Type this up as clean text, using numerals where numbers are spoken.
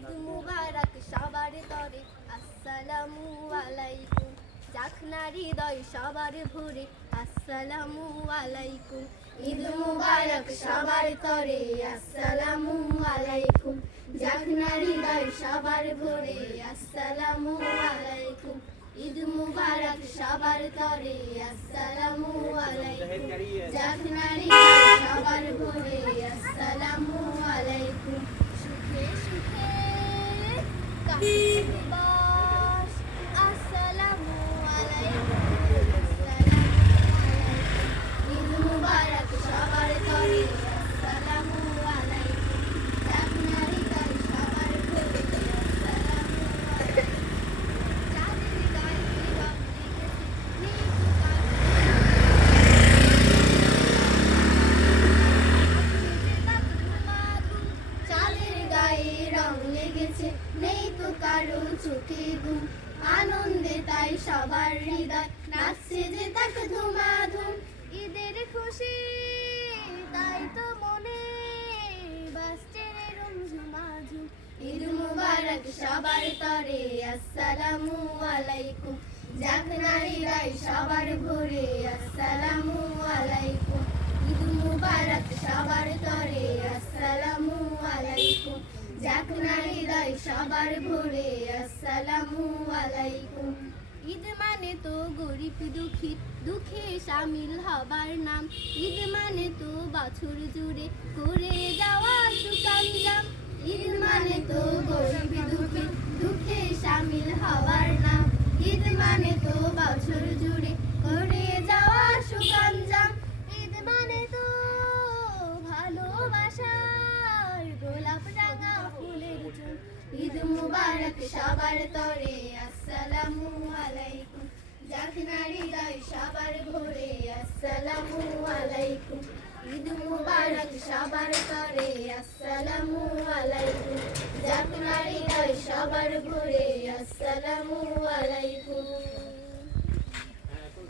ঈদ মুবারক সবার তরে আসসালামু আলাইকুম। যাক না হৃদয় সবার ভরে আসসালামু আলাইকুম। ঈদ মুবারক সবার তরে আসসালামু আলাইকুম। যাক না হৃদয় সবার ভরে আসসালামু আলাইকুম। ঈদ মুবারক সবার তরে আসসালামু আলাইকুম। যাক না হৃদয় সবার ভরে আসসালামু আলাইকুম। সুখে সুখে কাটে দিবস আসসালামু আলাইকুম। ঈদ মুবারক সবার তরে আসসালামু আলাইকুম। যাক না হৃদয় সবার ভরে আসসালামু আলাইকুম। চাঁদের গায়ে রং লেগেছে চাঁদের গায়ে রং লেগেছে নেই তো কারো চোখে ঘুম। আনন্দে তাই সবার হৃদয় নাচছে যে তাক ধুমাধুম। ঈদের খুশি তাই তো মনে বাসছে রুম ঝুমাঝুম। ঈদ মুবারক সবার তরে আসসালামু আলাইকুম। যাক না হৃদয় সবার ভরে আসসালামু আলাইকুম। ঈদ মুবারক সবার তরে আসসালামু আলাইকুম। যাক না হৃদয় সবার ভরে আসসালামু আলাইকুম। ঈদ মানে তো গরিব দুঃখী দুঃখে শামিল হবার নাম। ঈদ মানে তো বছর জুড়ে করে যাওয়া সুকাঞ্জাম। ঈদ মানে তো গরিব দুঃখী দুঃখে শামিল হবার নাম। ঈদ মানে তো বছর জুড়ে করে যাওয়া সুকাঞ্জাম। ঈদ মানে তো ভালোবাসার গোলাপ রাঙা ফুলের চুল। ঈদ মুবারক সবার তরে আসসালামু আলাইকুম। যাক না হৃদয় সবার ভরে আসসালামু আলাইকুম। ঈদ মুবারক সবার তরে আসসালামু আলাইকুম। যাক না হৃদয় সবার ভরে আসসালামু আলাইকুম।